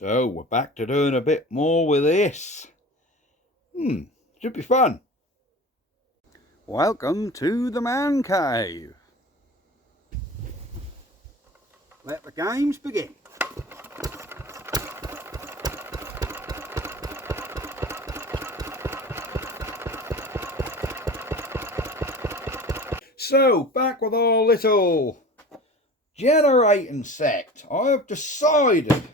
So we're back to doing a bit more with this. Should be fun. Welcome to the man cave. Let the games begin. So, back with our little generating set. I have decided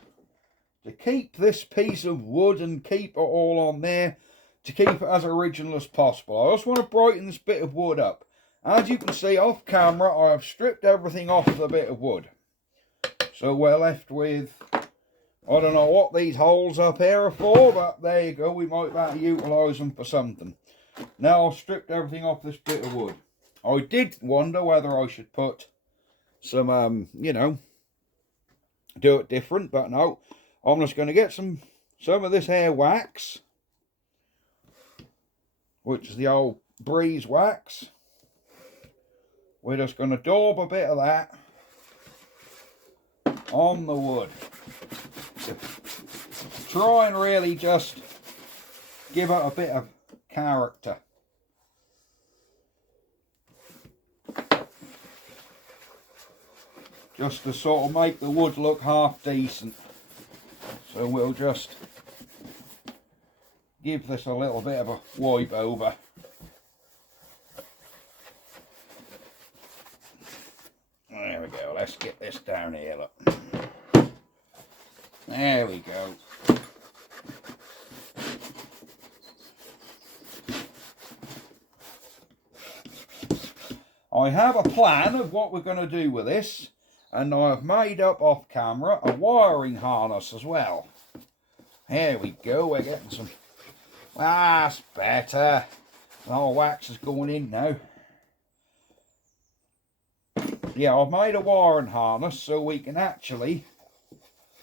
to keep this piece of wood and keep it all on there to keep it as original as possible. I just want to brighten this bit of wood up. As you can see off camera, I have stripped everything off the bit of wood. So we're left with, I don't know what these holes up here are for, but there you go. We might better utilise them for something. Now I've stripped everything off this bit of wood. I did wonder whether I should put some, you know, do it different, but no. I'm just going to get some of this hair wax, which is the old breeze wax. We're just going to daub a bit of that on the wood to try and really just give it a bit of character. Just to sort of make the wood look half decent. So we'll just give this a little bit of a wipe over. There we go, let's get this down here, look. There we go. I have a plan of what we're going to do with this. And I've made up off camera a wiring harness as well. There we go, we're getting some. That's better. Our wax is going in now. Yeah, I've made a wiring harness so we can actually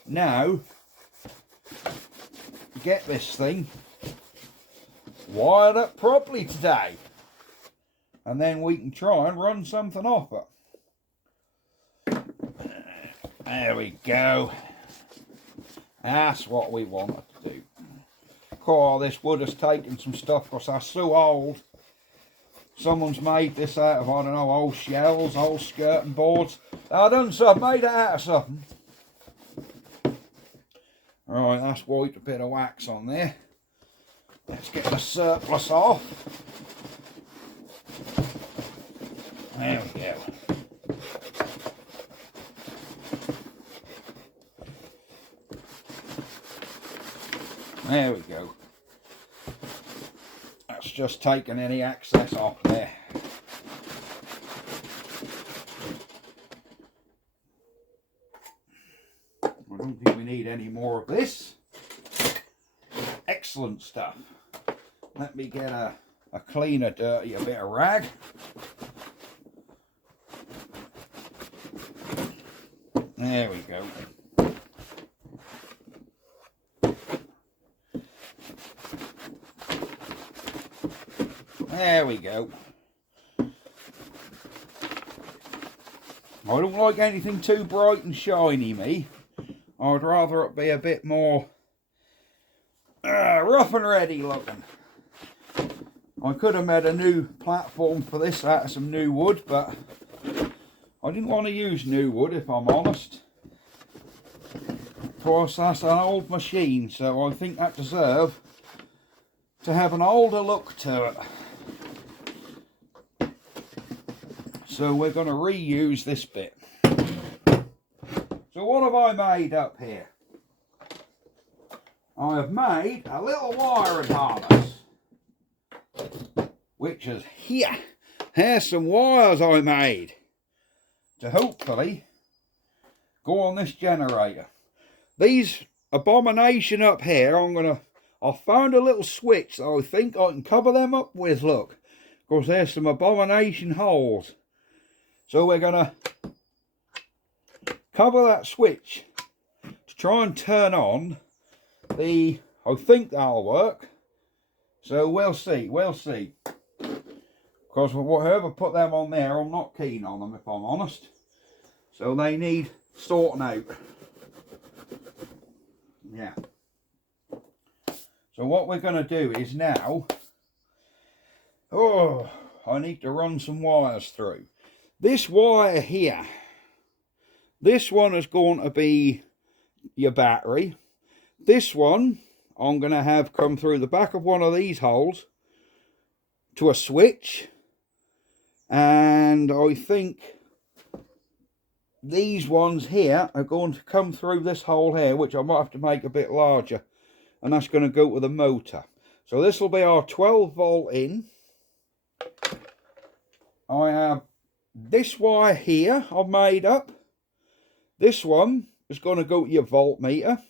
now get this thing wired up properly today. And then we can try and run something off it. There we go. That's what we wanted to do. Of course, this wood has taken some stuff because that's so old. Someone's made this out of, I don't know, old shells, old skirting boards. I done so, I've made it out of something. Right, that's wiped a bit of wax on there. Let's get the surplus off. There we go. There we go. That's just taking any excess off there. I don't think we need any more of this. Excellent stuff. Let me get a cleaner, dirtier bit of rag. There we go. There we go. I don't like anything too bright and shiny, me. I'd rather it be a bit more rough and ready looking. I could have made a new platform for this out of some new wood, but I didn't want to use new wood, if I'm honest. Of course, that's an old machine, so I think that deserves to have an older look to it. So we're going to reuse this bit. So what have I made up here? I have made a little wiring harness, which is here. Here's some wires I made to hopefully go on this generator. These abomination up here, I found a little switch that I think I can cover them up with, look. Because there's some abomination holes. So we're going to cover that switch to try and turn on the, I think that'll work. So we'll see, Because whoever put them on there, I'm not keen on them, if I'm honest. So they need sorting out. Yeah. So what we're going to do is now, I need to run some wires through. This wire here, this one is going to be your battery. This one I'm going to have come through the back of one of these holes to a switch. And I think these ones here are going to come through this hole here, which I might have to make a bit larger. And that's going to go to the motor. So this will be our 12 volt in. I have this wire here I've made up. This one is going to go to your voltmeter.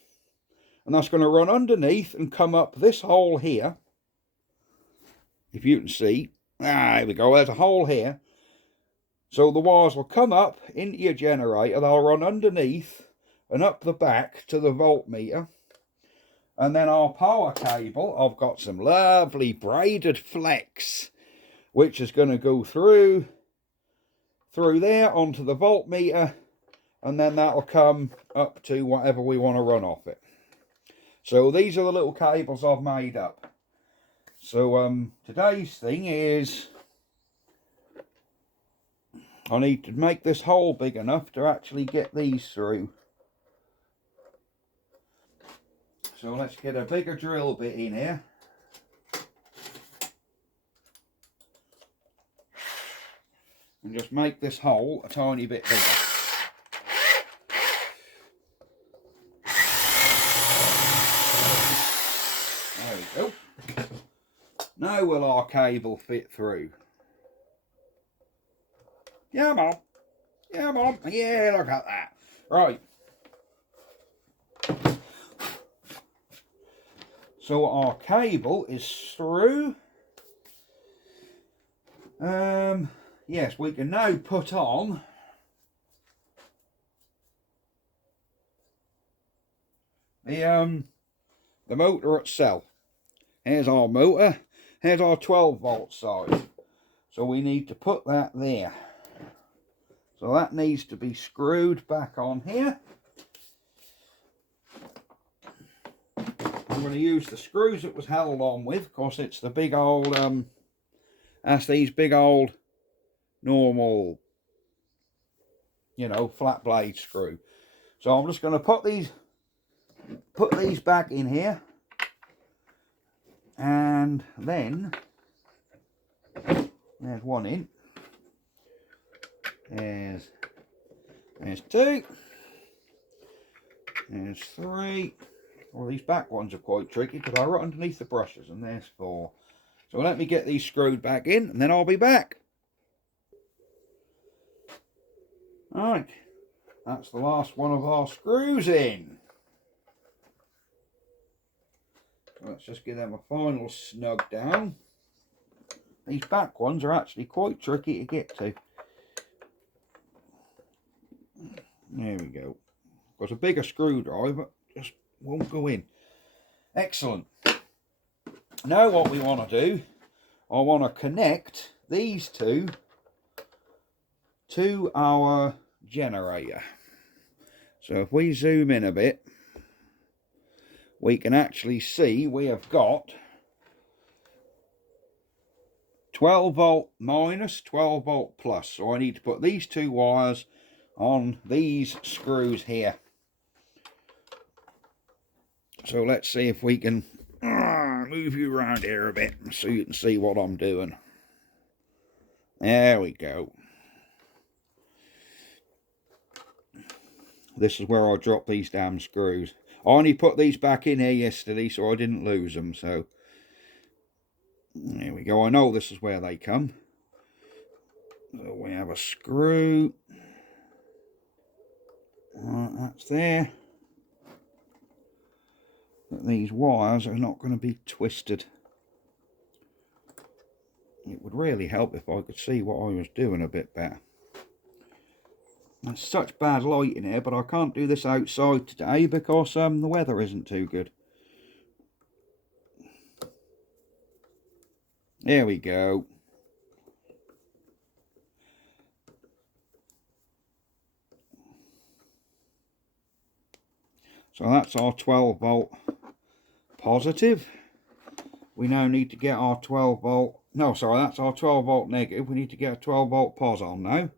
And that's going to run underneath and come up this hole here. If you can see. There we go. There's a hole here. So the wires will come up into your generator. They'll run underneath and up the back to the voltmeter. And then our power cable, I've got some lovely braided flex, which is going to go through there onto the voltmeter, and then that'll come up to whatever we want to run off it. So these are the little cables I've made up. So today's thing is, I need to make this hole big enough to actually get these through. So let's get a bigger drill bit in here. And just make this hole a tiny bit bigger. There we go. Now will our cable fit through? Yeah, Mum. Yeah, Mum. Yeah, look at that. Right. So our cable is through. Yes, we can now put on the motor itself. Here's our motor. Here's our 12 volt side. So we need to put that there. So that needs to be screwed back on here. I'm going to use the screws it was held on with, because it's the big old, that's these big old normal, you know, flat blade screw. So I'm just going to put these back in here, and then there's one in. There's two. There's three. Well, these back ones are quite tricky because they're right underneath the brushes, and there's four. So let me get these screwed back in, and then I'll be back. Right, that's the last one of our screws in. So let's just give them a final snug down. These back ones are actually quite tricky to get to. There we go. Because a bigger screwdriver just won't go in. Excellent. Now what we want to do, I want to connect these two to our generator. So if we zoom in a bit, we can actually see we have got 12 volt minus, 12 volt plus. So I need to put these two wires on these screws here. So let's see if we can move you around here a bit so you can see what I'm doing. There we go. This is where I drop these damn screws. I only put these back in here yesterday, so I didn't lose them. So there we go. I know this is where they come. So we have a screw. That's there. But these wires are not going to be twisted. It would really help if I could see what I was doing a bit better. There's such bad light in here, but I can't do this outside today because the weather isn't too good. There we go. So that's our 12 volt positive. We now need to get our 12 volt, no sorry, that's our 12 volt negative. We need to get a 12 volt pos on now.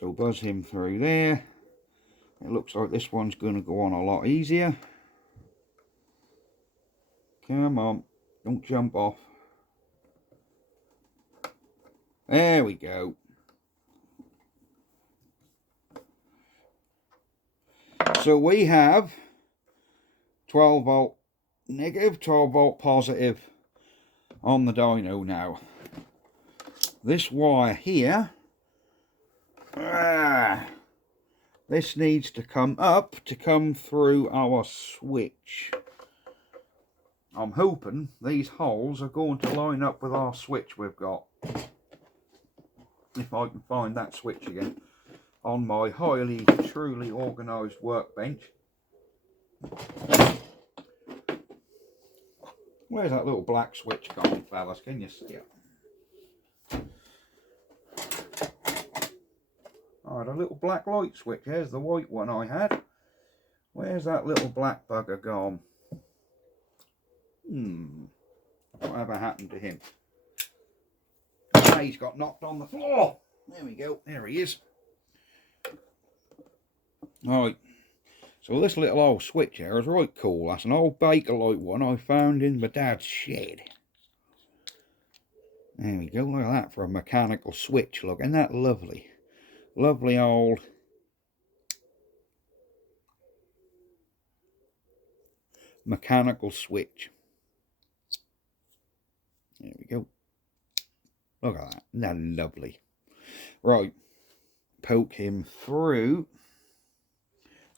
So buzz him through there. It looks like this one's going to go on a lot easier. Come on, don't jump off. There we go. So we have 12 volt negative, 12 volt positive on the dyno now. This wire here, this needs to come up to come through our switch. I'm hoping these holes are going to line up with our switch we've got. If I can find that switch again on my highly, truly organised workbench. Where's that little black switch gone, fellas? Can you see it? I had a little black light switch. Here's the white one I had. Where's that little black bugger gone? Whatever happened to him? He's got knocked on the floor. There we go. There he is. Right. So this little old switch here is right cool. That's an old Bakelite one I found in my dad's shed. There we go. Look at that for a mechanical switch. Look, isn't that lovely? Lovely old mechanical switch. There we go. Look at that. Isn't that lovely? Right. Poke him through.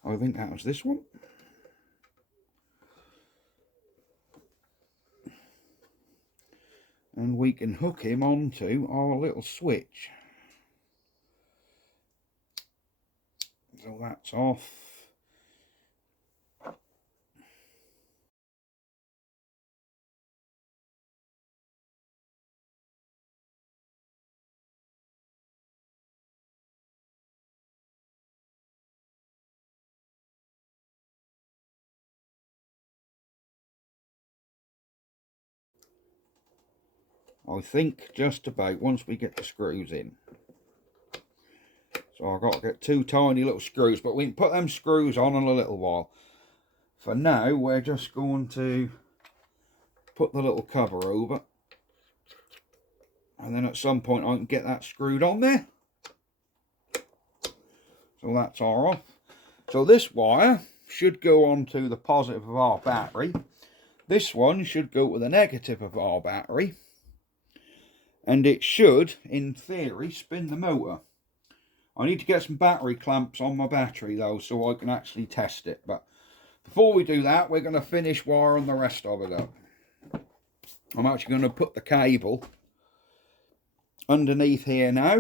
I think that was this one. And we can hook him onto our little switch. So that's off. I think just about once we get the screws in. So I've got to get two tiny little screws, but we can put them screws on in a little while. For now, we're just going to put the little cover over. And then at some point I can get that screwed on there. So that's our off. So this wire should go on to the positive of our battery. This one should go to the negative of our battery. And it should, in theory, spin the motor. I need to get some battery clamps on my battery though, so I can actually test it. But before we do that, we're going to finish wiring the rest of it up. I'm actually going to put the cable underneath here now.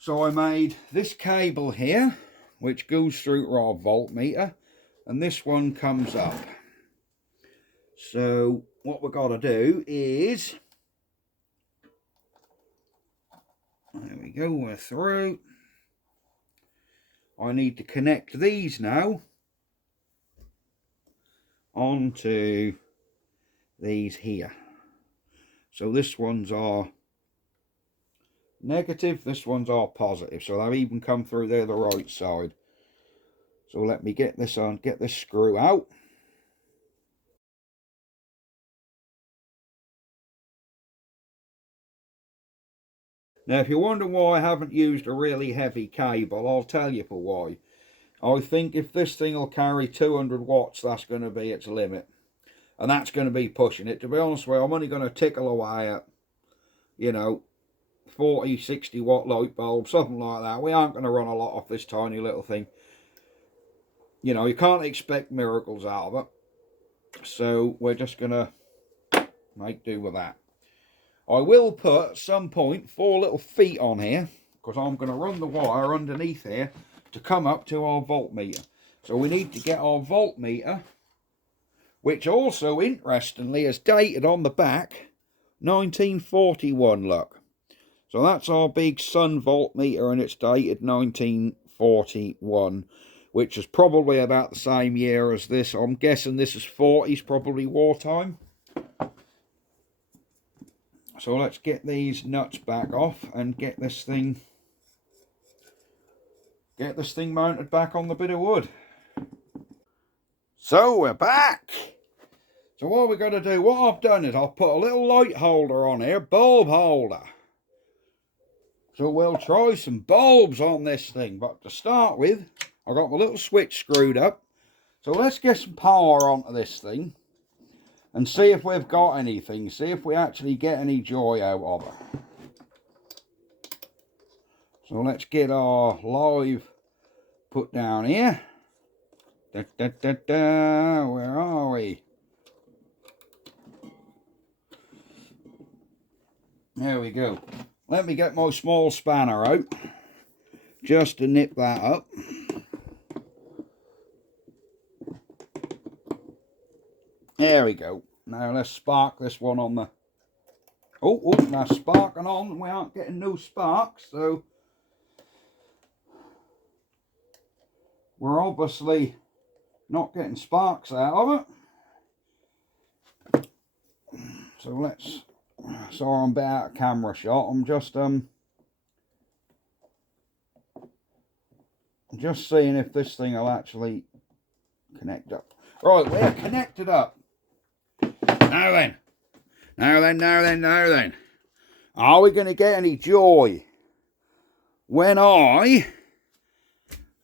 So I made this cable here, which goes through our voltmeter, and this one comes up. So what we've got to do is, there we go, we're through. I need to connect these now onto these here. So this one's our negative, this one's our positive. So they've even come through there the right side. So let me get this on, get this screw out. Now, if you wonder why I haven't used a really heavy cable, I'll tell you for why. I think if this thing will carry 200 watts, that's going to be its limit. And that's going to be pushing it. To be honest with you, I'm only going to tickle away at, you know, 40, 60 watt light bulb, something like that. We aren't going to run a lot off this tiny little thing. You know, you can't expect miracles out of it. So we're just going to make do with that. I will put at some point 4 little feet on here, because I'm going to run the wire underneath here to come up to our voltmeter. So we need to get our voltmeter, which also interestingly is dated on the back 1941, look. So that's our big sun voltmeter, and it's dated 1941. 1941, which is probably about the same year as this. I'm guessing this is 40s, probably wartime. So let's get these nuts back off and get this thing mounted back on the bit of wood. So we're back. So what we're going to do, what I've done is I've put a little light holder on here, bulb holder. So we'll try some bulbs on this thing, but to start with, I've got my little switch screwed up. So let's get some power onto this thing and see if we've got anything, see if we actually get any joy out of her. So let's get our live put down here. Da, da, da, da. Where are we? There we go. Let me get my small spanner out just to nip that up. There we go. Now let's spark this one on the... Oh, that's sparking on. We aren't getting no sparks, so... We're obviously not getting sparks out of it. So let's... Sorry, I'm a bit out of camera shot. I'm just seeing if this thing will actually connect up. Right, we're connected up. Now then. Are we going to get any joy when I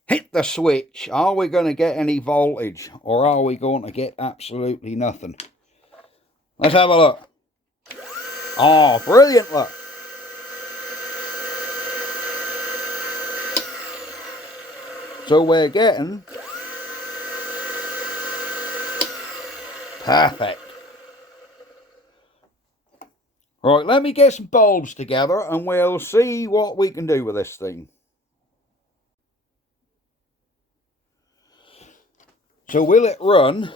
hit the switch? Are we going to get any voltage, or are we going to get absolutely nothing? Let's have a look. Oh, brilliant, look. So we're getting perfect. Right, let me get some bulbs together and we'll see what we can do with this thing. So will it run?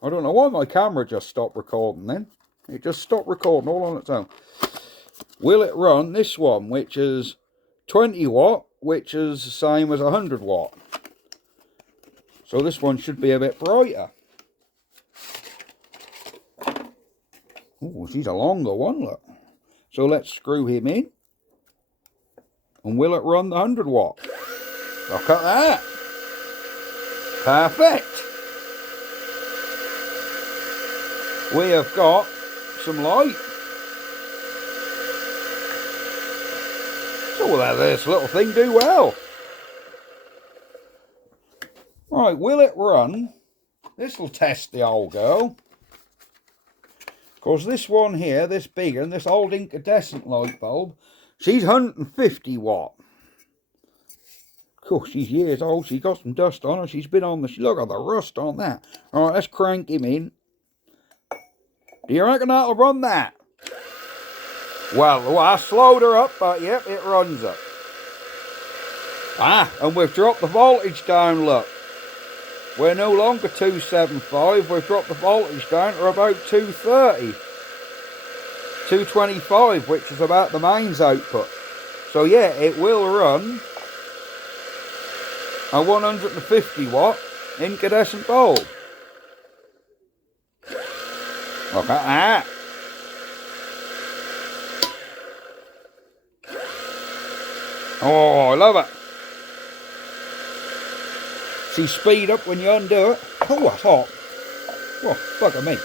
I don't know why my camera just stopped recording then. It just stopped recording all on its own. Will it run this one, which is 20 watt, which is the same as 100 watt. So this one should be a bit brighter. Oh, she's a longer one, look. So let's screw him in. And will it run the 100 watt? Look at that. Perfect. We have got some light. So will this little thing do well. Right, will it run? This will test the old girl. Because this one here, this big one, this old incandescent light bulb, she's 150 watt. Of course, she's years old. She's got some dust on her. She's been on the... Look at the rust on that. All right, let's crank him in. Do you reckon that'll run that? Well, I slowed her up, but yep, it runs up. Ah, and we've dropped the voltage down, look. We're no longer 275, we've dropped the voltage down to about 230. 225, which is about the mains output. So yeah, it will run a 150 watt incandescent bulb. Look at that. Oh, I love it. See, speed up when you undo it. Oh, that's hot. Oh, fuck at me.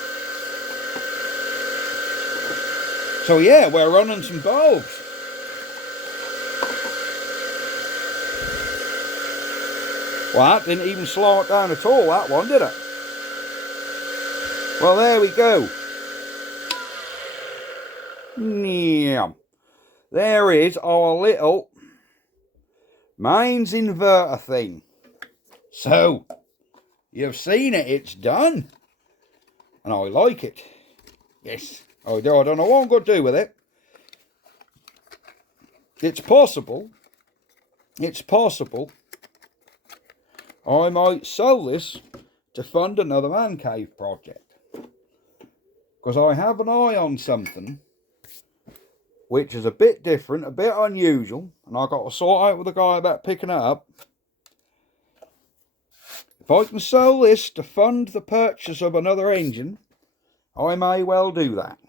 So yeah, we're running some bulbs. Well, that didn't even slow it down at all, that one, did it? Well, there we go. Yeah. There is our little mains inverter thing. So, you've seen it, it's done. And I like it. Yes, I do. I don't know what I'm going to do with it. It's possible I might sell this to fund another man cave project. Because I have an eye on something which is a bit different, a bit unusual, and I've got to sort out with the guy about picking it up. If I can sell this to fund the purchase of another engine, I may well do that.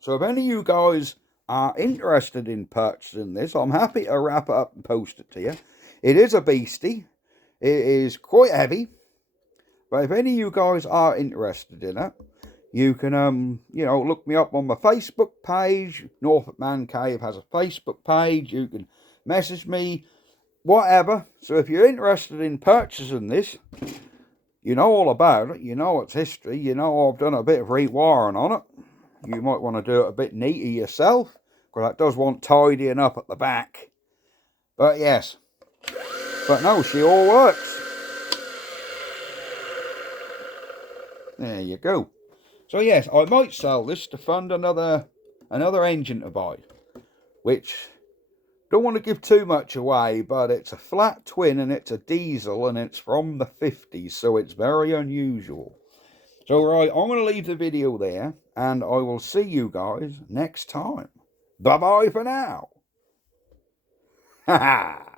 So if any of you guys are interested in purchasing this, I'm happy to wrap it up and post it to you. It is a beastie. It is quite heavy. But if any of you guys are interested in it, you can, you know, look me up on my Facebook page. Norfolk Man Cave has a Facebook page. You can message me, whatever. So if you're interested in purchasing this, you know all about it. You know its history. You know I've done a bit of rewiring on it. You might want to do it a bit neater yourself, because that does want tidying up at the back. But yes. But no, she all works. There you go. So yes, I might sell this to fund another engine to buy, which don't want to give too much away, but it's a flat twin and it's a diesel and it's from the 50s, so it's very unusual. So right, I'm going to leave the video there, and I will see you guys next time. Bye bye for now. Ha ha.